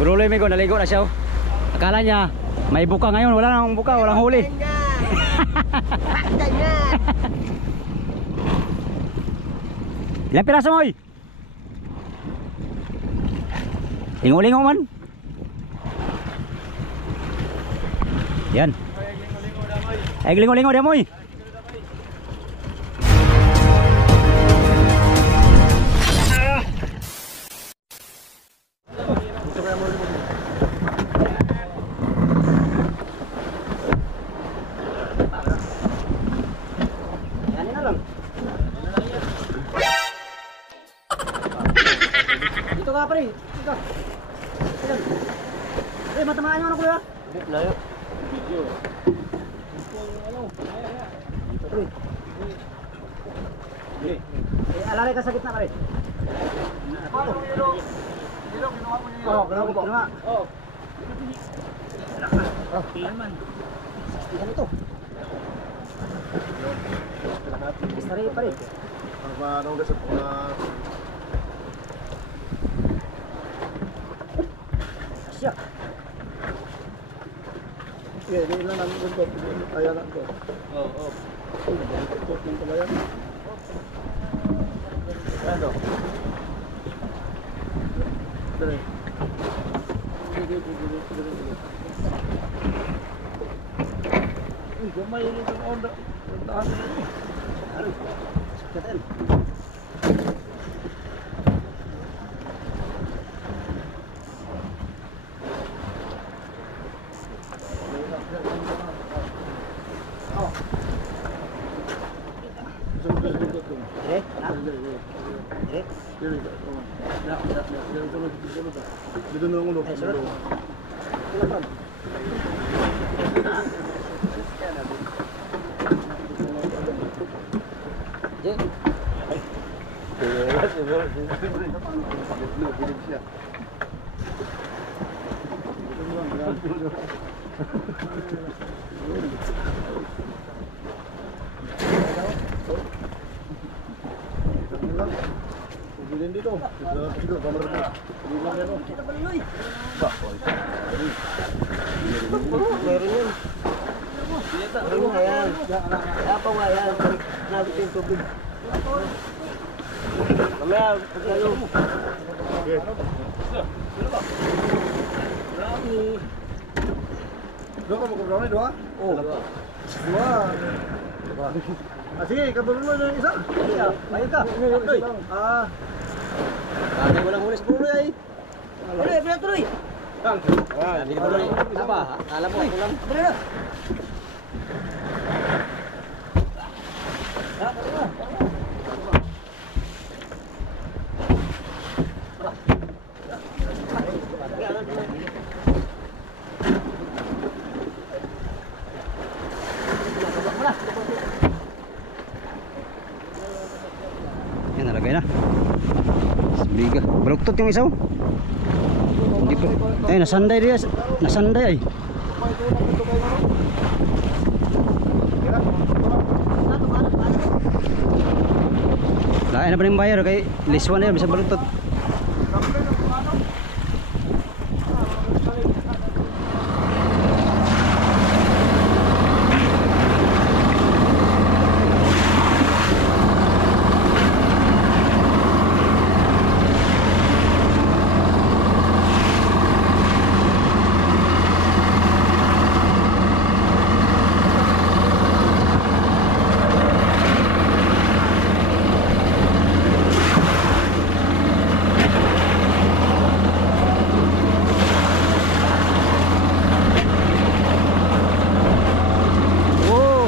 Bruloy Migo, naligo na siya. Akala niya may buka ngayon, wala nang buka, walang huli. Ilang piraso mo, oy? Lingo-lingo man. Yan. Ay, lingo-lingo dia mo, oy. Dito ka pare, dito. Eh, matamaan nyo ano kuya? Hindi, layo. Video. Ano? Pare. Eh, alari ka sa gitna pare. Ano? Ilong, ginawa mo niyo. Oo, ginawa ko. Oo. Oh, man. Yan ito. Istari pare. Ano udah sa siya. iya, di ilan namin untuk kaya lang to. Oo. Untuk ng palayan. Ano? Dali. Gamay ini ng onda. Tahan ini. Aduh. Katen. Dito na ulo. Bilhin dito. Dito kamar mo. Bilang yan oh. Kita baloy. Meron yan. Ano nga yan? Apa nga yan? Nabit yung tubig. Mamaya, pagkalo. Okay. Doon ka magkabrami, doon ha? Oo. Dua. Ah, sige, kabulong mo yung isa. Bayad ka. Tuloy. Kaya walang huli sa Bruloy ay. Tuloy, tuloy. Tang. Hindi ka tuloy. Apa? Alam mo, ulam. Tuloy na. Yan, nalagay na. Biga. Baluktot yung isaw. Hindi pa. Ay, nasanday dia. Nasanday ay. Lain na pa rin bayar kay liswan na yan. Bisa baluktot.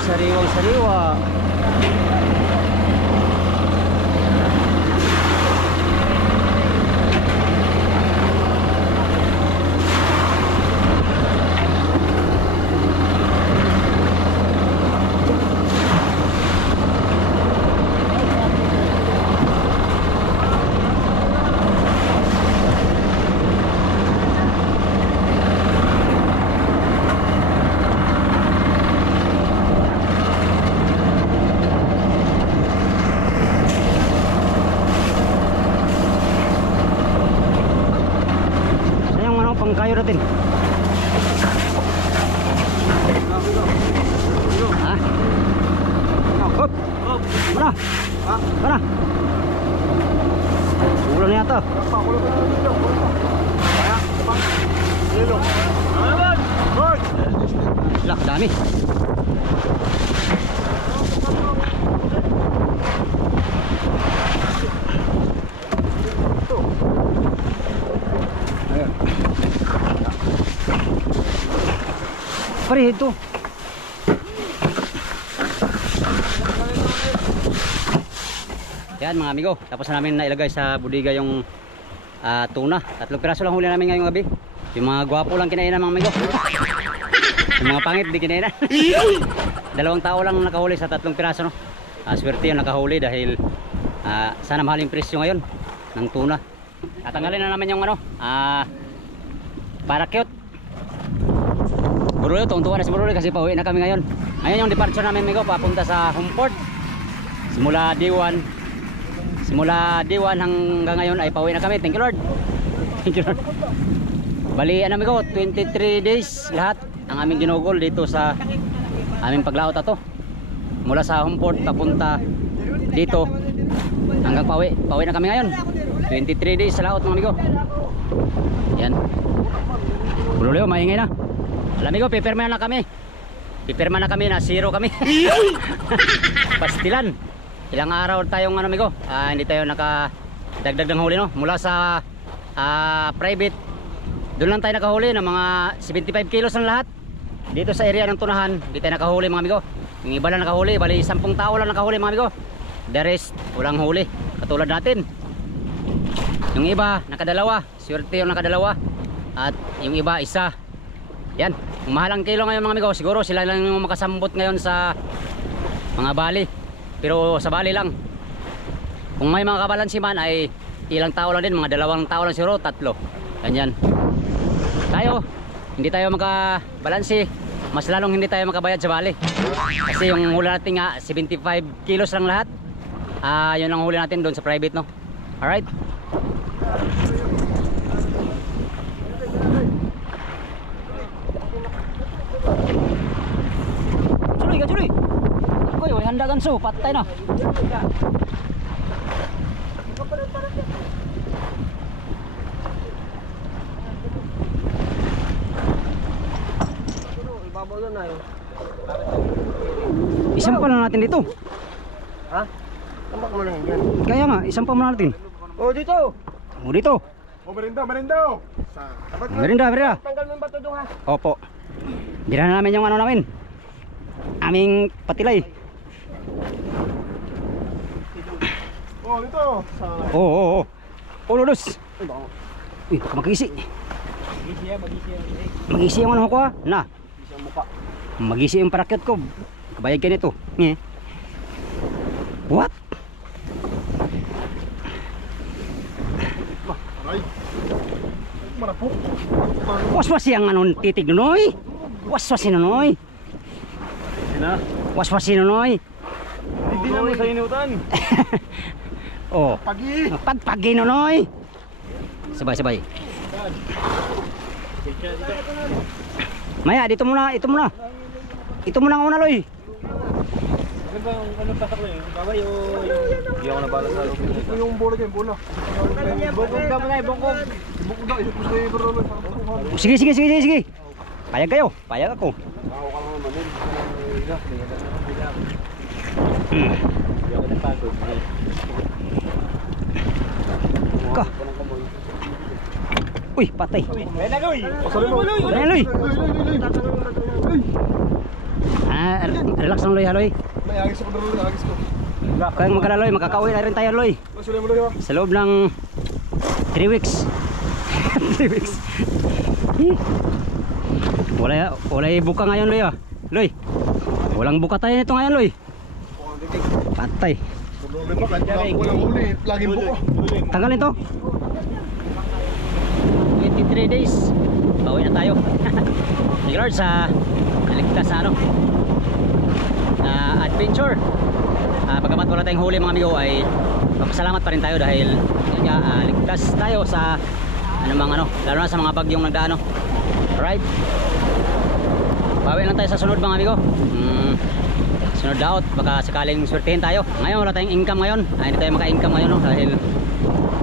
Sariwang-sariwa. pang kayo natin. Ha? Hop! Mana? Mana? Ulan na yata. Lah, dami. Pare itu. Yan mga amigo, tapos na namin nailagay sa budiga yung tuna. 3 piraso lang huli namin ngayong gabi. Yung mga gwapo lang kinainan mga amigo. Yung mga pangit di kinainan. 2 tao lang nakahuli sa 3 piraso no. Swerte yung nakahuli dahil sana mahal yung presyo ngayon ng tuna. Tatanggalin na namin yung ano, parakeet. Burulo, tuwang-tuwa na si Burulo kasi pauwi na kami ngayon. Ngayon yung departure namin amigo, papunta sa Humport. Simula D1 hanggang ngayon ay pauwi na kami. Thank you Lord. Thank you Lord. Bali ano amigo, 23 days lahat ang aming ginugol dito sa aming paglaot ato. Mula sa Humport papunta dito hanggang pauwi na kami ngayon. 23 days sa laot mga amigo. Yan. Burulo, maingay na. Alam amigo, pipirma na kami. Pipirma na kami na zero kami. Pastilan. Ilang araw tayong ano amigo, hindi tayo nakadagdag ng huli no. Mula sa private, doon lang tayo nakahuli ng mga 75 kilos ng lahat. Dito sa area ng tunahan, hindi tayo nakahuli mga amigo. Yung iba lang nakahuli, bali 10 tao lang nakahuli mga amigo. The rest, walang huli. Katulad natin. Yung iba, nakadalawa. Swerte yung nakadalawa. At yung iba, isa. Yan, kung mahal ang kilo ngayon mga amigo, siguro sila lang yung makasambot ngayon sa mga bali. Pero sa bali lang. Kung may mga kabalansi man ay ilang tao lang din, mga 2 tao lang siguro, 3. Ganyan. Tayo, hindi tayo makabalansi, mas lalong hindi tayo makabayad sa bali. Kasi yung huli natin nga 75 kilos lang lahat. Yun ang huli natin doon sa private no. Alright. Juri. Koy, handa ganso, patay na. Isampa na natin dito. Ha? Tambak mo lang yan. Kaya nga, isampa mo natin. Oh, dito. O dito. Oh, merinda. Merinda. Tanggal mo yung bato doon ha. Opo. Dira na namin yung ano namin. Aming patilay. Oh, dito. Oo. Lulos. Uy, mag-isi. Mag-isi yung ano ko ha. Na. Mag-isi yung parakyat ko. Kabayag ka nito. What? Ay. Marapok. Waswasi ang anong titig nunoy. Waswasi nunoy. Waswasi nunoy. Hindi na mo sa inutan. Oh. Pagi. Pagpagi nunoy. Sabay. Maya, dito muna, ito muna. Ito muna ang una, Loy. Ano patak mo yun? Babay o hindi ako nabala sa loob. Yung bola dyan, bola. Bongkog daw na, bongkog. Bongkog daw, isa po sa Ibarolo. Sige. Payag kayo, payag ako. Ako ka lang naman. Ka. Uy, patay. Ayan na, Loy. Ayan, Loy. Relax lang, Loy, ha, Loy. May agis ako na Loy, agis ko. Kayang magkala, Loy, makakauwi na rin tayo, Loy. Masulim mo, Loy, ha? Sa loob ng 3 weeks. 3 weeks. Wala buka ngayon, Loy, ha. Loy, walang buka tayo nito ngayon, Loy. Patay. Problema ka, walang huli. Laging buko. Tanggalin to. 23 days. Pauwi na tayo. Thank you Lord sa ligtas na ano, adventure. Bagamat wala tayong huli mga amigo, ay magpasalamat pa rin tayo dahil ligtas tayo sa anumang ano, lalo na sa mga bagyong nagdaan. Alright, bawi lang tayo sa sunod mga amigo. Sunod laot, baka sakaling swertihin tayo. Ngayon wala tayong income ngayon, hindi tayo maka-income ngayon, no? Dahil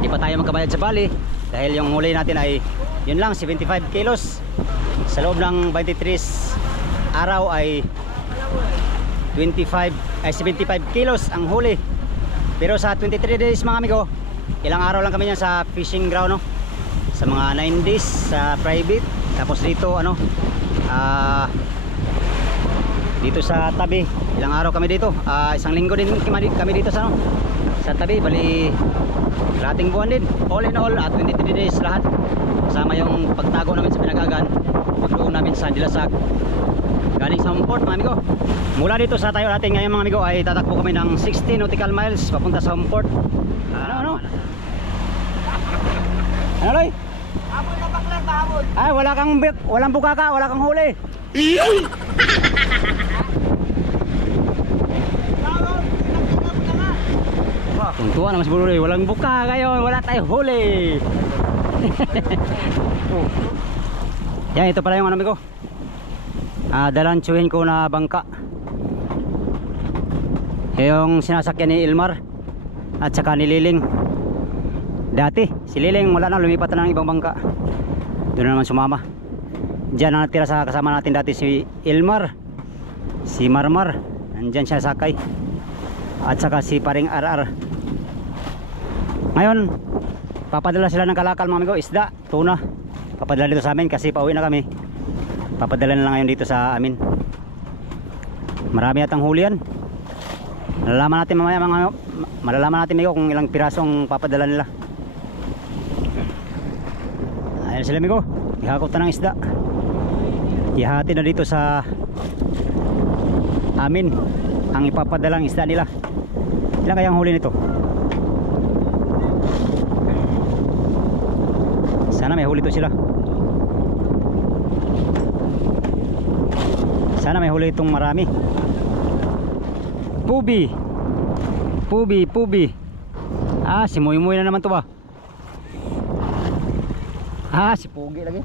hindi pa tayo magkabayad sa Bali. Dahil yung huli natin ay yun lang, 75 kilos. Sa loob ng 23 araw ay 75 kilos ang huli. Pero sa 23 days mga amigo, ilang araw lang kami yan sa fishing ground, no? Sa mga 9 days sa private. Tapos dito ano, dito sa tabi, ilang araw kami dito, isang linggo din kami dito sa ano, sa tabi, bali lating buwan din. All in all, 23 days lahat, kasama yung pagtago namin sa Pinagagan, pagdoon namin sa Dilasag galing sa Homeport mga amigo. Mula dito sa tayo natin ngayon mga amigo ay tatakbo kami ng 60 nautical miles papunta sa Homeport. Ano? Ano Loy? Habol na baklang habol. Ay, walang bukaka, wala kang huli. Tungtuan naman si Buloy, walang buka ngayon, wala tayong huli. Yan, ito pala yung ano amigo, dalansuhin ko na bangka, yung sinasakyan ni Ilmar at saka ni Liling. Dati si Liling wala na, lumipat na ng ibang bangka, doon na naman sumama. Diyan na natira sa kasama natin dati si Ilmar, si Marmar, nandyan siya sakay, at saka si paring RR. Ngayon papadala sila ng kalakal mga amigo, isda, tuna, papadala dito sa amin kasi pauwi na kami. Papadala na lang ngayon dito sa amin. Marami atang huli yan. Malalaman natin mamaya malalaman natin amigo kung ilang pirasong papadala nila. Ayan sila amigo, ihakot na ng isda, ihati na dito sa amin ang ipapadalang isda nila. Ilan kayang huli nito? Sana may huli to sila. Sana may huli itong marami. Pubi. Si Muy na naman to ba? Si Pugi lagi.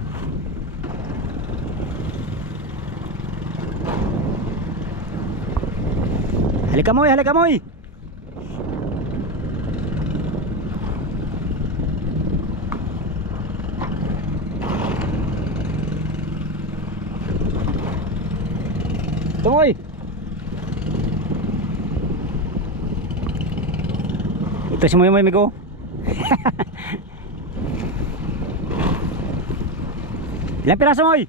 Halika Moy. Tumoy. Ito si Moy amigo. Ilang piraso Moy?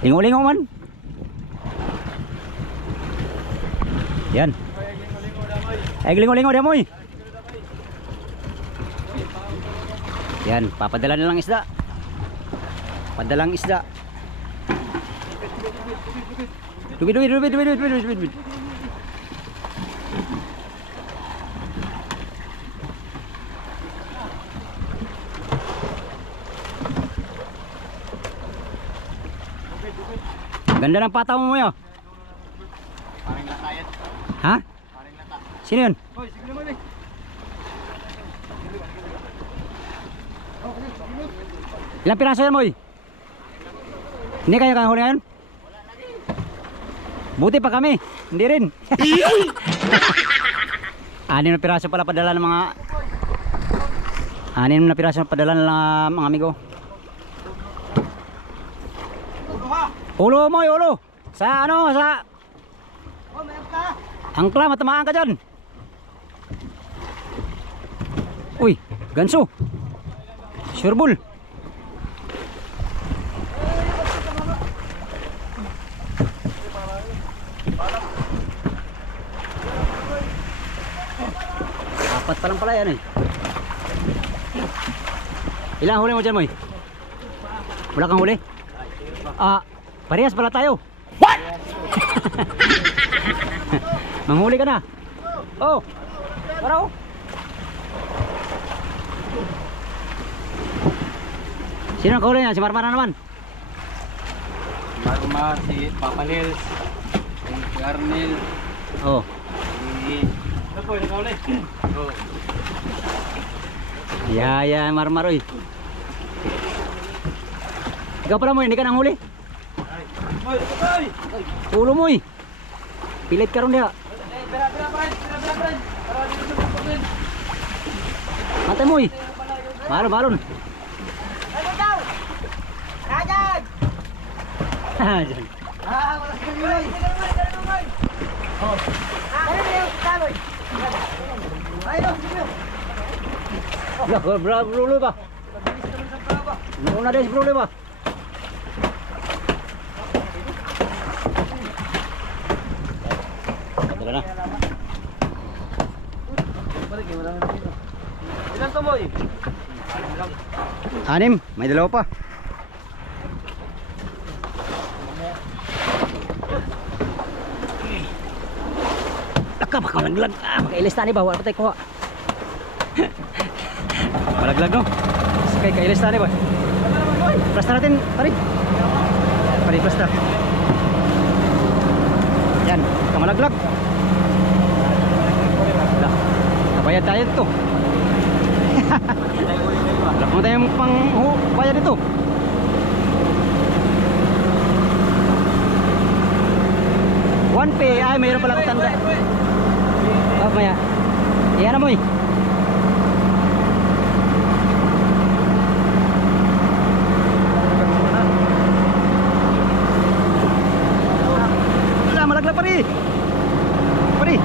Lingo-lingo man. Yan. Ay lingo-lingo dia Moy. Yan, papadala na lang isda. Padalang isda. Dubi. Ganda ng pataw mo yo. Paring lata yan. Ha? Paring lata. Sino yun? Hoy, sige naman eh. Ilang piraso yan Moy? Hindi kayo huli ngayon? Buti pa kami, hindi rin. 6 na piraso pala padala ng mga 6 na piraso padala ng mga amigo. Ulo mo, ulo. Sa ano, sa angkla, matamaan ka dyan. Uy, ganso. Sureball. Apat pa lang pala yan eh. Ilang huli mo dyan Moy? Wala kang huli? Parehas pala tayo. What? Manghuli ka na. Oh, para oh. Sino ang kahuli niya? Si Marmar na naman. Marmar, si Papa Nils, si Arnel. Oh. Ano po, nakahuli? Oo. Yaya marmaroy. Ikaw pala mo, hindi ka nang huli. Ulo mo eh. Pilit ka ron diha. Mata mo eh. Balon, balon. Ano daw? Rajan! Diyan. Wala sa kaliloy. Oh. Ano na yung kaloy? Ayun, sige. Lah, bro ba? Una des bro ba? Tara na. Ilan to, boy? 6, may 2 pa. Laka baka malaglag. Makailis tani ba? Wala pa tayo kuha. Malaglag no? Kay kailis tani ba? Plasta natin, pari. Pari plasta. Yan, kamalaglag. Dah. Nabayad tayo ito. Wala mo tayong pang bayad ito. One pay, ay mayroon pala akong tanda. Oh, maya. Iyan na mo eh. Wala, malaglag pa rin. Pari.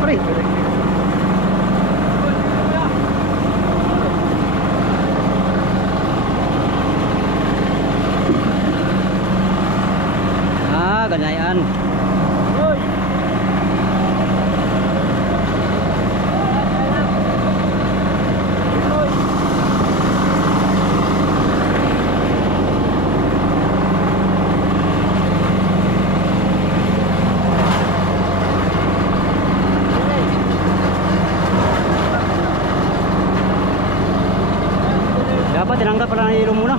Pari. Ganyan. Dapat tinanggap pala ng ilo muna.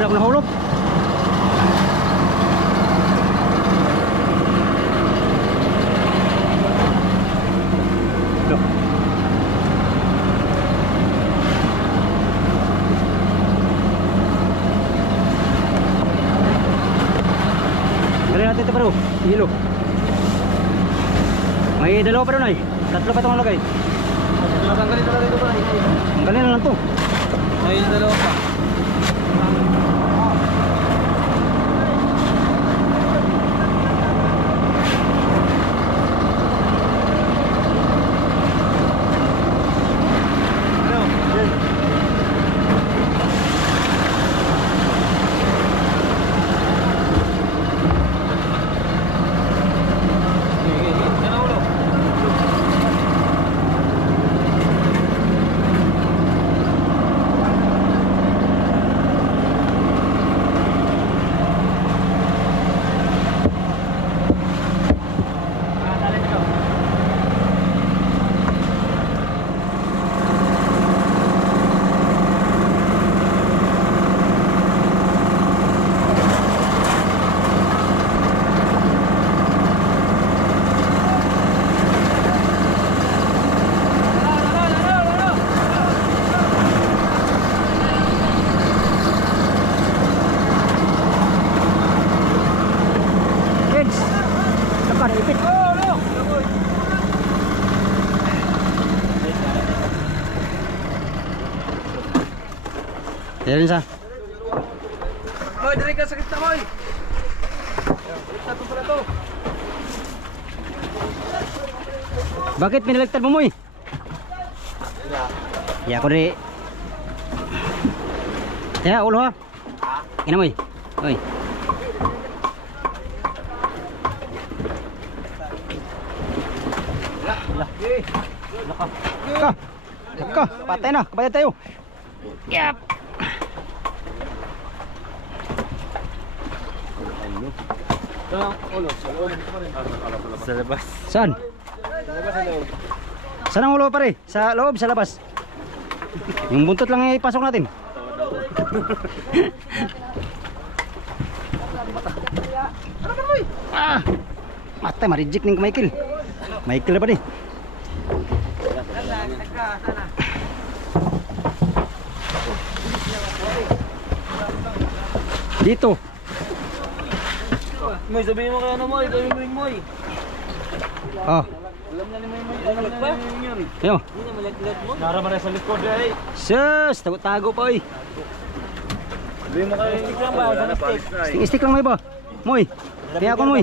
Bilang nahulog. Loh. Dali natin ito bro. Hilo. May 2 pa rin ay. 3 pa itong lagay. Tanggalin talaga ito ba? Tanggalin na lang to. May 2 pa. Yan sa. Boy, dali ka sakit na, boy. Sakit pala to. Bakit pinaliktad mo mo eh? Ya ako rin. Ya ulo ha. Ina mo eh. Oy. Ka, patay na, kabayad tayo. Yap. Sa labas. Saan? Saan ang ulo pare? Sa loob, sa labas? Yung buntot lang ay ipasok natin. Ah! Matay, ma-reject ning Michael. Michael na pa din. Dito. Moy, sabihin mo kaya ano, Moy. Gawin mo yung Moy. Oh, Alam na ni Moy, Moy. Alam na ni Moy yun. ayo. Hindi na malaglag mo. Naramara sa likod eh. Sus, tago-tago pa oy. Sabihin mo kaya yung stick lang ba? Sa stick. Stick lang mo ba? Moy. Kaya ako moy.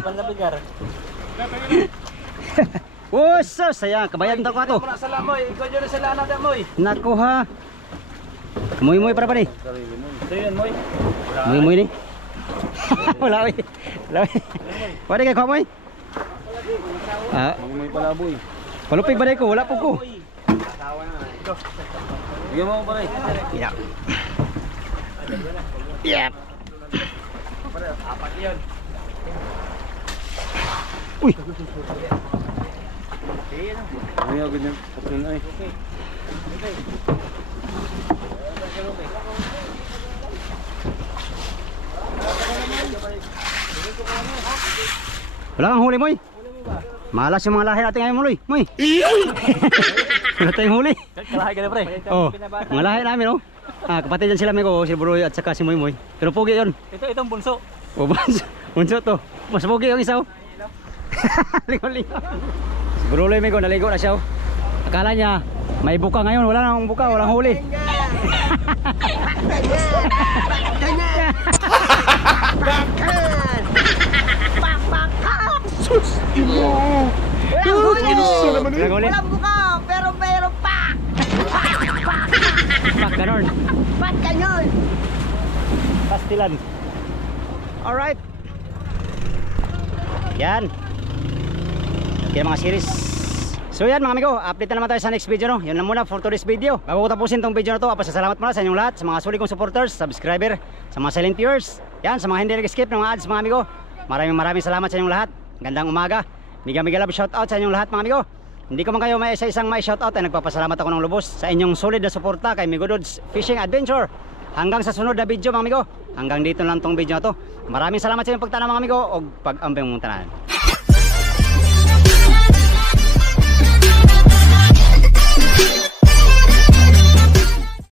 Oh, sus, sayang kabayan ta ko ato. Wala sala, Moy. Ikaw dyan na sala natin, Moy. Nako ha. Moy para pa ni. Ito yun, Moy. Moy ni. Wala oy. Wala oy. Wala kay ko moy. Ah, Moy palaboy. palupig ba ko? Wala po ko. Bigyan mo ako pa rin. Yeah. Yep. Uy. Ay, agad yan. Patrin ay. Wala kang huli, Moy. Malas yung mga lahi natin ngayon, Moy. Moy. Wala tayong huli. Kalahay ka na, pre. Oh, mga lahi namin, oh. Ah, kapatid yan sila, Miko, si Buroy at saka si Moy Moy. Pero pugi yun. Itong bunso. O, bunso to. Mas pugi yung isa, oh. Lingo-lingo. Si Buroy, Miko, naligo na siya, oh. Akala niya, may buka ngayon. Wala nang buka, walang huli. Sus! Walang huli. Walang buka, pero meron pa! Pak, ganon. Ba't ganyan? Pastilan. Alright. Yan. Okay mga series. So yan mga amigo, update na naman tayo sa next video, no? Yun lang muna for today's video. Bago ko tapusin tong video na to, pasasalamat muna sa inyong lahat, sa mga sulit kong supporters, subscriber, sa mga silent viewers. Yan, sa mga hindi nag-skip ng mga ads mga amigo. Maraming salamat sa inyong lahat. Gandang umaga. Mega love shoutout sa inyong lahat mga amigo. Hindi ko man kayo may isa-isang may shoutout ay nagpapasalamat ako ng lubos sa inyong solid na suporta kay Migo Dudes Fishing Adventure. Hanggang sa sunod na video mga amigo. Hanggang dito lang tong video na to. Maraming salamat sa inyong pagtanaw mga amigo o pag-ambing mong tanan.